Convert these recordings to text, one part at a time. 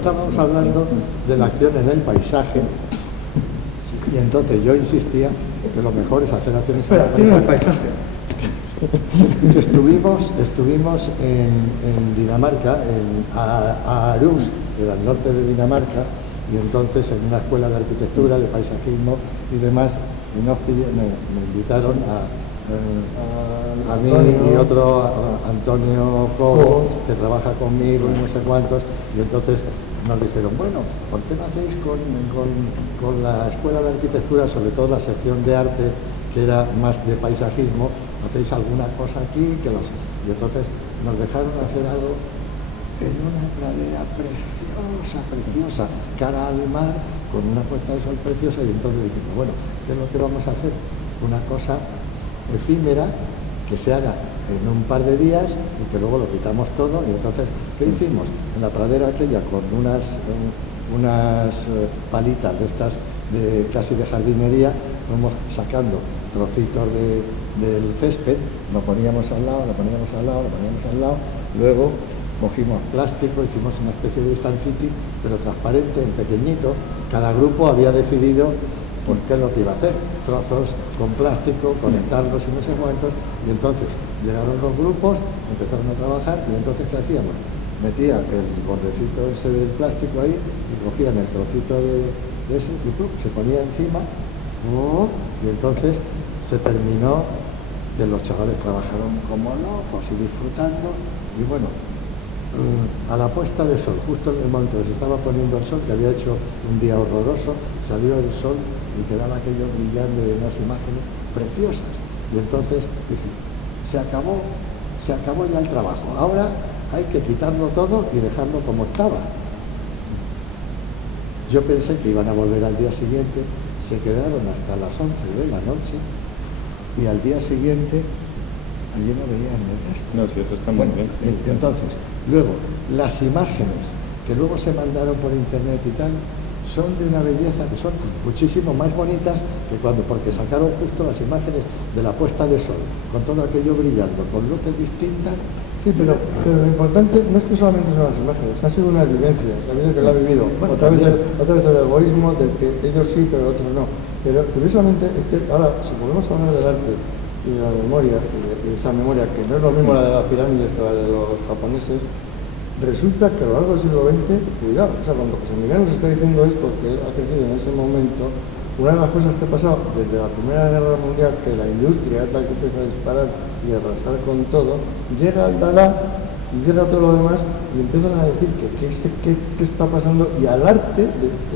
estábamos hablando de la acción en el paisaje, y entonces yo insistía que lo mejor es hacer acciones en el paisaje. Estuvimos en Dinamarca, en Aarhus, al norte de Dinamarca, y entonces en una escuela de arquitectura, de paisajismo y demás, y me invitaron a mí y otro, Antonio Cobo, que trabaja conmigo y no sé cuántos, y entonces nos dijeron, bueno, ¿por qué no hacéis con la escuela de arquitectura, sobre todo la sección de arte, que era más de paisajismo, hacéis alguna cosa aquí? Y entonces nos dejaron hacer algo en una pradera preciosa, cara al mar, con una puesta de sol preciosa, y entonces dijimos, bueno, ¿qué es lo que vamos a hacer? Una cosa efímera que se haga en un par de días y que luego lo quitamos todo. Y entonces, ¿qué hicimos? En la pradera aquella, con unas palitas de estas casi de jardinería, fuimos sacando trocitos del césped, lo poníamos al lado, luego cogimos plástico, hicimos una especie de stand city, pero transparente, en pequeñito. Cada grupo había decidido por qué es lo que iba a hacer, trozos con plástico, conectarlos y no sé cuántos, y entonces llegaron los grupos, empezaron a trabajar, y entonces ¿qué hacíamos? Metía el bordecito ese del plástico ahí, y cogían el trocito de ese, y se ponía encima, y entonces se terminó, que los chavales trabajaron como locos y disfrutando, y bueno, a la puesta de sol, justo en el momento que se estaba poniendo el sol, que había hecho un día horroroso, salió el sol y quedaba aquello brillando de unas imágenes preciosas. Y entonces dije, se acabó ya el trabajo, ahora hay que quitarlo todo y dejarlo como estaba. Yo pensé que iban a volver al día siguiente, se quedaron hasta las 11 de la noche, y al día siguiente allí no veían el resto. No, sí, eso está muy bien. Entonces, luego, las imágenes que luego se mandaron por internet y tal, son de una belleza, que son muchísimo más bonitas que porque sacaron justo las imágenes de la puesta de sol, con todo aquello brillando, con luces distintas. Sí, pero lo importante no es que solamente son las imágenes, ha sido una vivencia, la vida que la ha vivido. Bueno, otra vez el egoísmo del que ellos sí, pero otros no. Pero curiosamente, ahora, si volvemos a hablar del arte y de la memoria, y de esa memoria, que no es lo mismo la de las pirámides que la de los japoneses, resulta que a lo largo del siglo XX, cuidado, o sea, cuando José Miguel nos está diciendo esto, que él ha crecido en ese momento, una de las cosas que ha pasado desde la Primera Guerra Mundial, que la industria es la que empieza a disparar y a arrasar con todo, llega al Dada y llega todo lo demás, y empiezan a decir que qué está pasando, y al arte,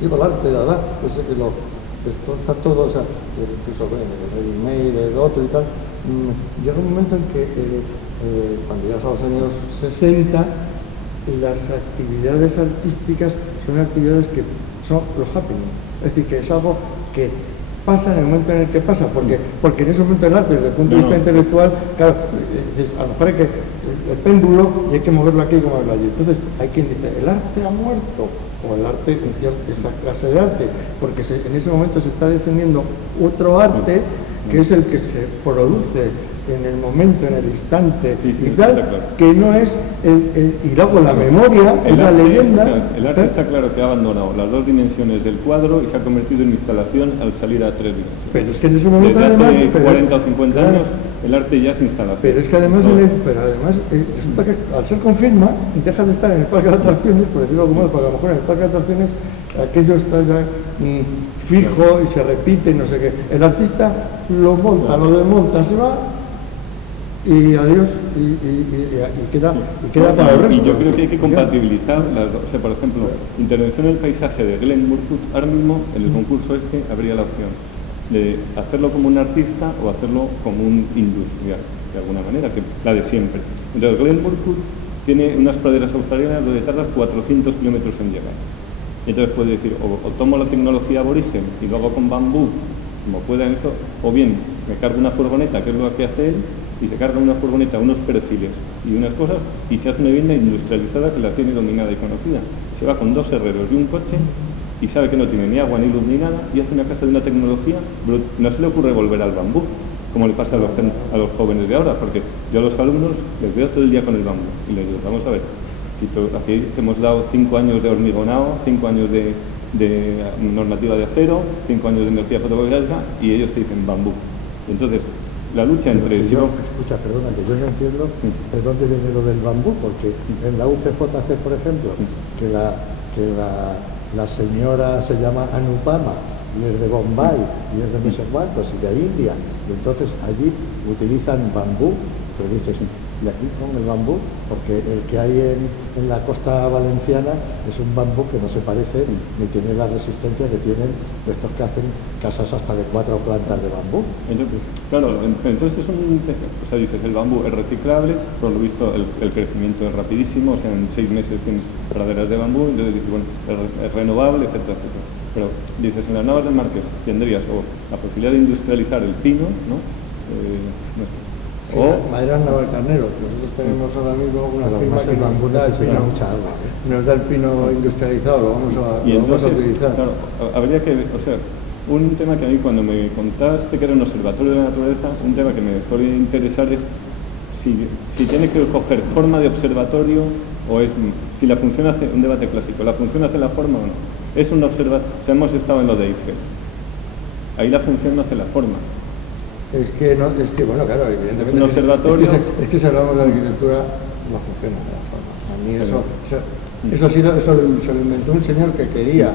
digo el arte de Dada, ese que lo destroza todo, o sea, incluso el remake, el otro y tal, llega un momento en que cuando llegas a los años 60, las actividades artísticas son actividades que son los happening, es decir, que es algo que pasa en el momento en el que pasa, porque en ese momento el arte, desde el punto de vista intelectual, claro, a lo mejor hay que el péndulo y hay que moverlo aquí y moverlo allí. Entonces hay quien dice, el arte ha muerto, o el arte, esa clase de arte, porque en ese momento se está defendiendo otro arte que es el que se produce en el momento, en el instante, y tal, claro, que no es y luego la memoria, es la leyenda. O sea, el arte está claro que ha abandonado las dos dimensiones del cuadro y se ha convertido en instalación al salir a tres dimensiones. Pero es que en ese momento, desde además, hace 40 o 50 años, el arte ya es instalación. Pero es que además, resulta que al ser con firma, deja de estar en el parque de atracciones, por decirlo de algún modo, porque a lo mejor en el parque de atracciones aquello está ya fijo y se repite y no sé qué. El artista lo monta, lo desmonta, se va y adiós, y queda para el resto. Y yo creo que hay que compatibilizar las dos. O sea, por ejemplo, intervención en el paisaje de Glenn Murcutt, ahora mismo en el concurso habría la opción de hacerlo como un artista o hacerlo como un industrial, de alguna manera, que la de siempre. Entonces Glenn Murcutt tiene unas praderas australianas donde tardas 400 kilómetros en llegar. Entonces puede decir, o tomo la tecnología aborigen y lo hago con bambú, como pueda eso, o bien me cargo una furgoneta, que es lo que hace él, y se carga una furgoneta, unos perfiles y unas cosas, y se hace una vivienda industrializada que la tiene dominada y conocida. Se va con 2 herreros y un coche, y sabe que no tiene ni agua ni luz ni nada, y hace una casa de una tecnología, no se le ocurre volver al bambú, como le pasa a los jóvenes de ahora, porque yo a los alumnos les veo todo el día con el bambú, y les digo, vamos a ver, Aquí hemos dado 5 años de hormigonado, 5 años de normativa de acero, 5 años de energía fotovoltaica y ellos te dicen bambú. Entonces, la lucha entre... Escucha, perdona, que yo no entiendo de dónde viene lo del bambú, porque en la UCJC, por ejemplo, que la señora se llama Anupama y es de Bombay y es de no sé cuántos y de India, y entonces allí utilizan bambú, pero dices, y aquí con el bambú, porque el que hay en la costa valenciana es un bambú que no se parece ni tiene la resistencia que tienen estos que hacen casas hasta de 4 plantas de bambú. Entonces, claro, entonces o sea, dices, el bambú es reciclable, por lo visto el crecimiento es rapidísimo, o sea, en 6 meses tienes praderas de bambú, entonces dices, bueno, es renovable, etcétera, etcétera. Pero dices, en las Navas del Marqués tendrías o la posibilidad de industrializar el pino, ¿no? Sí, Madera Navalcarnero. Nosotros tenemos ahora mismo una firma que nos da el pino, mucha agua, nos da el pino industrializado, lo vamos a utilizar. Claro, habría que, o sea, un tema que a mí cuando me contaste que era un observatorio de la naturaleza, un tema que me suele interesar es si tiene que coger forma de observatorio o es, si la función hace, un debate clásico, ¿la función hace la forma o no? Es un observatorio, o sea, hemos estado en lo de Eiffel, ahí la función no hace la forma. Es que, bueno, claro, evidentemente... Es un observatorio... Es que si hablamos de arquitectura, no funciona de la forma. A mí eso se lo inventó un señor que quería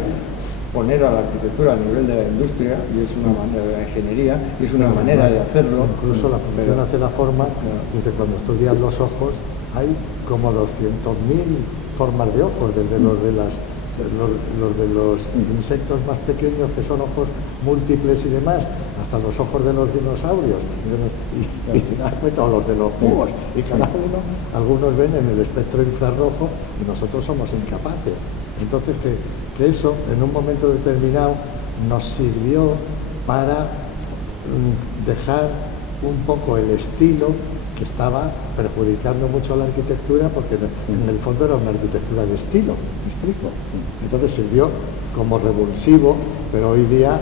poner a la arquitectura a nivel de la industria, y es una manera de la ingeniería, y es una manera de hacerlo. Incluso la función hace la forma, dice, cuando estudias los ojos, hay como 200.000 formas de ojos, desde los de los insectos más pequeños, que son ojos múltiples y demás, hasta los ojos de los dinosaurios y te das cuenta, o los de los búhos, y cada uno, algunos ven en el espectro infrarrojo y nosotros somos incapaces. Entonces que eso en un momento determinado nos sirvió para dejar un poco el estilo que estaba perjudicando mucho a la arquitectura, porque en el fondo era una arquitectura de estilo, ¿me explico? Entonces sirvió como revulsivo, pero hoy día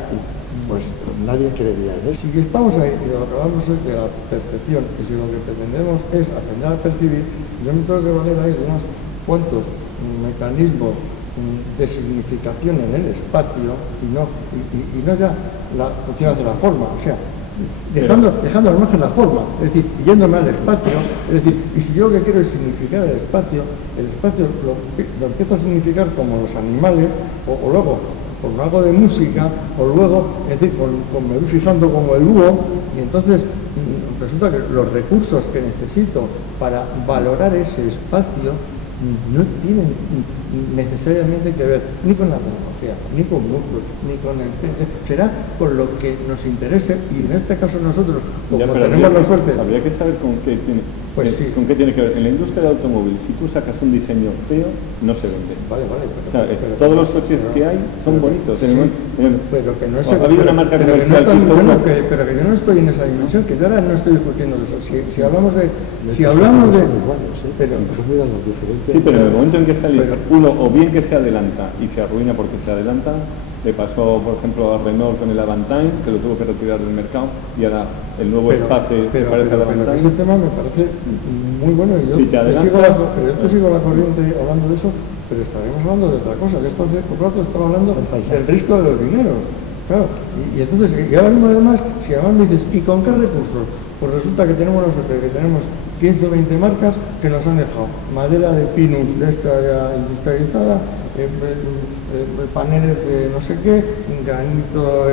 pues nadie creería en eso. Si estamos ahí y lo que hablamos es de la percepción, y si lo que pretendemos es aprender a percibir, yo me tengo que valer ahí de unos cuantos mecanismos de significación en el espacio y no ya la función hace la forma, o sea, dejando al margen la forma, es decir, yéndome al espacio, es decir, y si yo lo que quiero es significar el espacio lo empiezo a significar como los animales, o luego con algo de música, o luego, es decir, me voy fijando como el búho, y entonces resulta que los recursos que necesito para valorar ese espacio no tienen necesariamente que ver ni con la tecnología, ni con núcleos, ni con el... Será con lo que nos interese, y en este caso nosotros, como tenemos la suerte... Habría que saber con qué tiene, con qué tiene que ver. En la industria del automóvil, si tú sacas un diseño feo, no se vende. Vale, pero todos los coches que hay son bonitos. Pero que no es... Ha habido una marca comercial pero que yo no estoy en esa dimensión, que yo ahora no estoy discutiendo de eso. Si hablamos de... Sí, pero en el momento en que sale uno, o bien que se adelanta y se arruina porque se adelanta, le pasó, por ejemplo, a Renault con el Avantime, que lo tuvo que retirar del mercado, y ahora el nuevo Espace se parece al Avantime. Ese tema me parece muy bueno, y yo te sigo la corriente hablando de eso, pero estaremos hablando de otra cosa, que esto hace un rato estaba hablando del riesgo de los dineros. Claro, y entonces, y ahora mismo además, si además me dices, ¿y con qué recursos? Pues resulta que tenemos la suerte de que tenemos 15 o 20 marcas que nos han dejado madera de pinus de esta ya industrializada, paneles de no sé qué, granito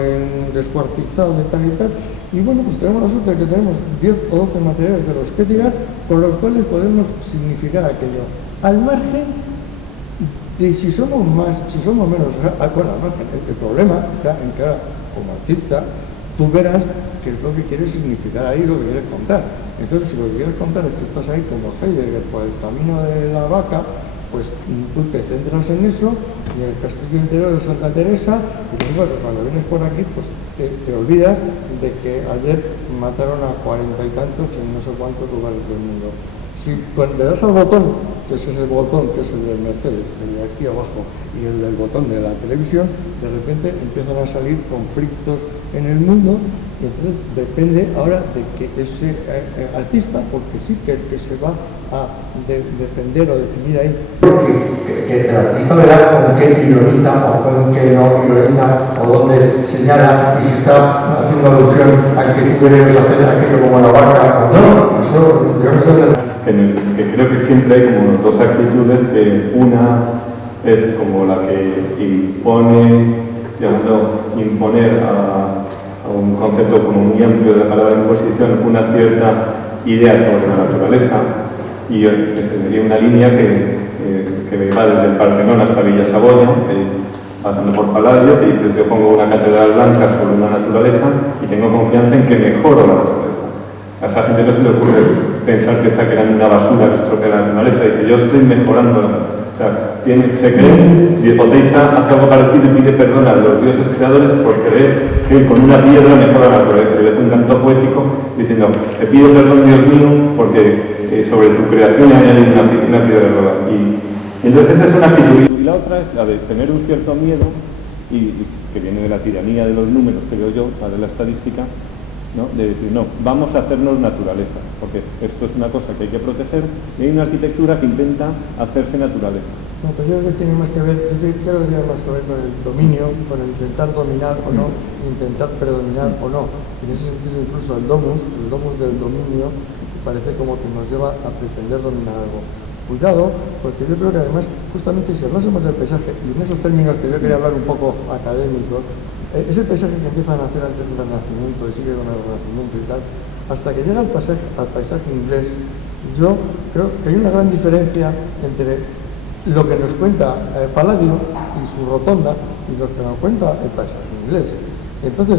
descuartizado de tal y tal, y bueno, pues tenemos la suerte de que tenemos 10 o 12 materiales de los que tirar, con los cuales podemos significar aquello, al margen de si somos más, si somos menos, bueno, al margen, el problema está en que ahora, como artista, tú verás qué es lo que quieres significar ahí, lo que quieres contar. Entonces, si lo que quieres contar es que estás ahí como Heidegger por el camino de la vaca, pues tú te centras en eso, y en el castillo interior de Santa Teresa, y cuando vienes por aquí, pues te olvidas de que ayer mataron a 40 y tantos en no sé cuántos lugares del mundo. Si cuando le das al botón, que ese es el botón, que es el del Mercedes, el de aquí abajo, y el del botón de la televisión, de repente empiezan a salir conflictos en el mundo, y entonces depende ahora de que ese artista, porque sí que el que se va a defender o definir ahí, que el artista verá con qué ironiza o con qué no ironiza o dónde señala y si está haciendo alusión a que tú quieres hacer aquello como la vaca o no, eso yo no sé. Que creo que siempre hay como dos actitudes, que una es como la que impone, imponer a un concepto como muy amplio de la palabra imposición, una cierta idea sobre la naturaleza, y sería una línea que va desde el Partenón hasta Villa Saboya, pasando por Palladio, que dices: yo pongo una catedral blanca sobre una naturaleza y tengo confianza en que mejoro la naturaleza. A esa gente no se le ocurre pensar que está creando una basura que estropea la naturaleza, dice: yo estoy mejorando. O sea, se cree, hipoteiza, hace algo parecido y pide perdón a los dioses creadores por creer que con una piedra mejora la naturaleza. Y le hace un canto poético diciendo: te pido perdón, Dios mío, porque sobre tu creación he añadido una piedra nueva. Y entonces esa es una actitud. Y la otra es la de tener un cierto miedo, y que viene de la tiranía de los números, creo yo, la de la estadística, ¿no? De decir: no, vamos a hacernos naturaleza, porque esto es una cosa que hay que proteger, y hay una arquitectura que intenta hacerse naturaleza. No, pues yo creo que tiene más que ver, yo creo que tiene más que ver con el dominio, con el intentar dominar o no, intentar predominar o no. En ese sentido, incluso el domus del dominio, parece como que nos lleva a pretender dominar algo. Cuidado, porque yo creo que además, justamente si hablásemos del paisaje, y en esos términos que yo quería hablar un poco académicos, ese paisaje que empieza a nacer antes del Renacimiento y sigue con el Renacimiento y tal, hasta que llega al paisaje inglés, yo creo que hay una gran diferencia entre lo que nos cuenta Palladio y su rotonda y lo que nos cuenta el paisaje inglés. Entonces,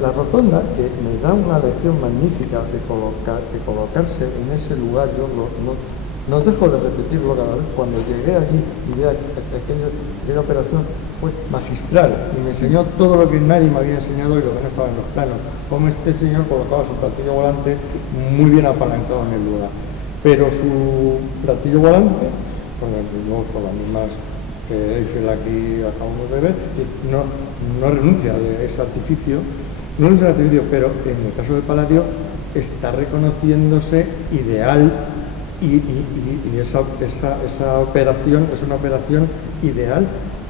la rotonda, que me da una lección magnífica de colocarse en ese lugar, yo no dejo de repetirlo cada vez. Cuando llegué allí y vi aquella operación, fue magistral y me enseñó todo lo que nadie me había enseñado y lo que no estaba en los planos, como este señor colocaba su platillo volante muy bien apalancado en el lugar, pero su platillo volante, con las mismas que Eiffel aquí acabamos de ver, no renuncia a ese artificio, pero en el caso del Palladio está reconociéndose ideal y esa operación es una operación ideal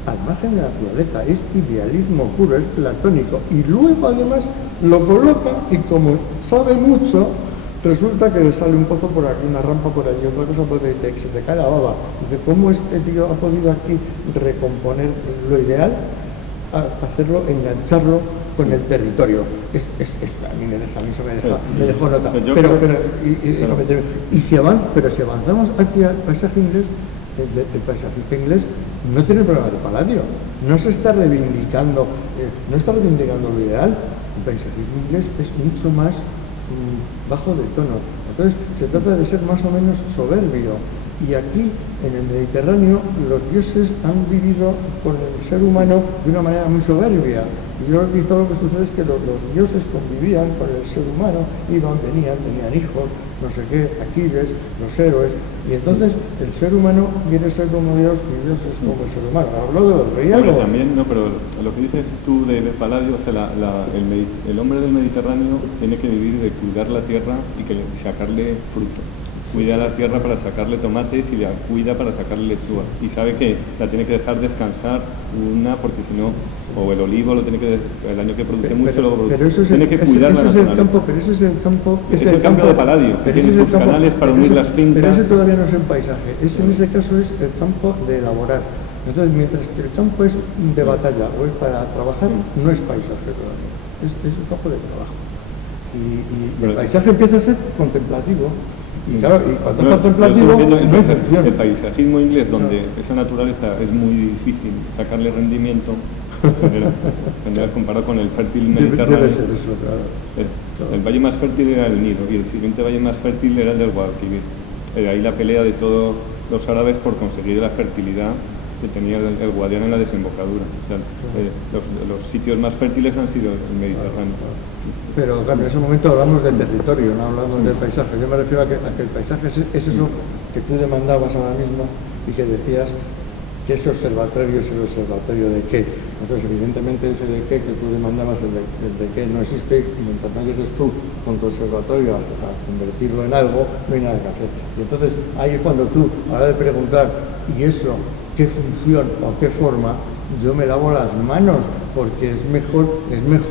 al margen de la naturaleza, es idealismo puro, es platónico, y luego además lo coloca y como sabe mucho, resulta que le sale un pozo por aquí, una rampa por allí, otra cosa por ahí, se te cae la baba. Dice: ¿cómo este tío ha podido aquí recomponer lo ideal, hacerlo, engancharlo con el territorio? A mí eso me dejó nota. Si avanzamos hacia el paisaje inglés, el paisajista inglés no tiene problema de Palladio, no está reivindicando lo ideal. El paisajismo inglés es mucho más bajo de tono. Entonces se trata de ser más o menos soberbio, y aquí en el Mediterráneo los dioses han vivido con el ser humano de una manera muy soberbia. Y yo quizá lo que sucede es que los dioses convivían con el ser humano, iban, venían, tenían hijos, no sé qué, Aquiles, los héroes, y entonces el ser humano quiere ser como Dios y Dios es como el ser humano. Hablo de los reales. Bueno, también, no, pero lo que dices tú de Palladio, o sea, el hombre del Mediterráneo tiene que vivir de cuidar la tierra y sacarle fruto. Cuida la tierra para sacarle tomates y la cuida para sacarle lechuga. Y sabe que la tiene que dejar descansar porque si no, o el olivo lo tiene que, el año que produce mucho, luego tiene que cuidar la naturaleza. Pero ese es el campo. Es el campo de Palladio, que tiene sus canales para unir las fincas. Pero ese todavía no es el paisaje. En ese caso es el campo de elaborar. Entonces, mientras que el campo es de batalla o es para trabajar, no es paisaje todavía. Es el campo de trabajo. Y el paisaje empieza a ser contemplativo. Y claro, y cuando es contemplativo, no hay ficción. El paisajismo inglés, donde esa naturaleza es muy difícil sacarle rendimiento, comparado con el fértil Mediterráneo. Debe ser eso, claro. El valle más fértil era el Nilo, y el siguiente valle más fértil era el del Guadalquivir. De ahí la pelea de todos los árabes por conseguir la fertilidad que tenía el Guadiana en la desembocadura. O sea, los sitios más fértiles han sido el Mediterráneo. Pero claro, en ese momento hablamos del territorio, no hablamos del paisaje. Yo me refiero a que el paisaje es eso que tú demandabas ahora mismo y que decías que ese observatorio es el observatorio de qué. Entonces, evidentemente, ese de qué que tú demandabas, el de qué no existe, y mientras no llegues tú con tu observatorio a convertirlo en algo, no hay nada que hacer. Y entonces, ahí es cuando tú, a la hora de preguntar, ¿y eso qué función o qué forma? Yo me lavo las manos, porque es mejor, déjame de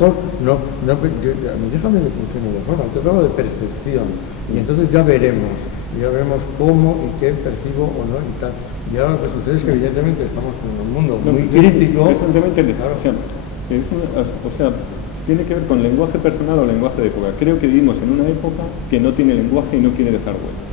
función y de forma, te hablo de percepción, y entonces ya veremos cómo y qué percibo o no y tal. Y ahora lo que sucede es que evidentemente estamos en un mundo muy crítico. Claro. O sea, tiene que ver con lenguaje personal o lenguaje de época. Creo que vivimos en una época que no tiene lenguaje y no quiere dejar huella.